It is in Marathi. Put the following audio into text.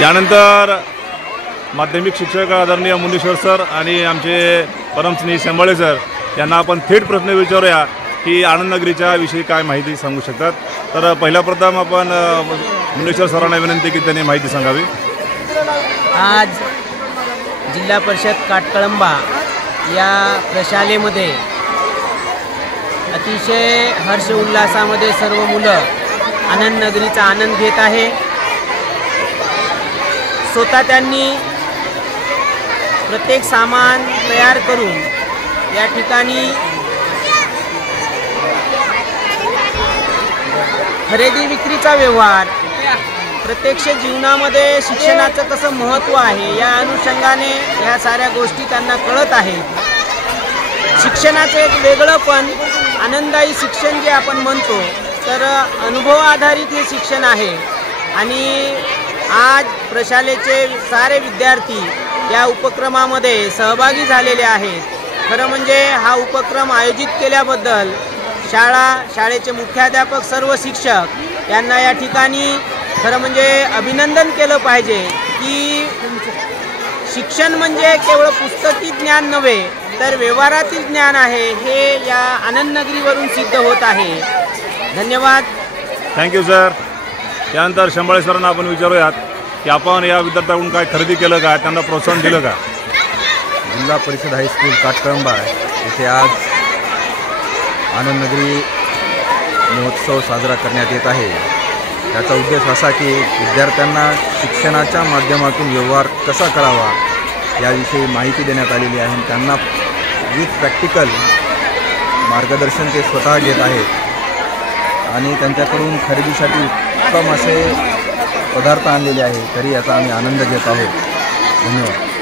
यानंतर माध्यमिक शिक्षक आदरणीय मुनीश्वर सर आणि आमचे परमस्नेही शेंबाळे सर यांना आपण थेट प्रश्न विचारूया की आनंदनगरीच्या विषयी काय माहिती सांगू शकतात। तर पहिला प्रथम आपण मुनीश्वर सरांना विनंती की त्यांनी माहिती सांगावी। आज जिल्हा परिषद काटकळंबा या प्रशालेमध्ये अतिशय हर्ष उल्हासामध्ये सर्व मुलं आनंदनगरीचा आनंद घेत आहे। स्वतः त्यांनी प्रत्येक सामान तयार करून या ठिकाणी खरेदी विक्रीचा व्यवहार, प्रत्यक्ष जीवनामध्ये शिक्षणाचं कसं महत्त्व आहे या अनुषंगाने ह्या साऱ्या गोष्टी त्यांना कळत आहेत। शिक्षणाचं एक वेगळं पण आनंददायी शिक्षण जे आपण म्हणतो तर अनुभव आधारित हे शिक्षण आहे आणि आज प्रशालेचे सारे विद्यार्थी या उपक्रमामध्ये सहभागी झालेले आहेत। खरं म्हणजे हा उपक्रम आयोजित केल्याबद्दल शाळेचे मुख्याध्यापक सर्व शिक्षक यांना या ठिकाणी खरं म्हणजे अभिनंदन केलं पाहिजे की शिक्षण म्हणजे केवळ पुस्तकी ज्ञान नव्हे तर व्यवहारातील ज्ञान आहे हे या आनंदनगरीवरून सिद्ध होत आहे। धन्यवाद। Thank you sir. त्यानंतर शेंबाळे सरांना आपण विचारूयात की आपण या विद्यार्थ्यांकडून काय खरेदी केलं का, त्यांना प्रोत्साहन दिलं का। जिल्हा परिषद हायस्कूल काटकळंबा येथे आज आनंदनगरी महोत्सव साजरा करण्यात येत आहे। त्याचा उद्देश असा की विद्यार्थ्यांना शिक्षणाच्या माध्यमातून व्यवहार कसा करावा याविषयी माहिती देण्यात आलेली आहे। त्यांना विथ प्रॅक्टिकल मार्गदर्शन ते स्वतः घेत आहेत आणि त्यांच्याकडून खरेदीसाठी उत्तम असे पदार्थ आणलेले आहे, तरी याचा आम्ही आनंद घेत आहोत। धन्यवाद।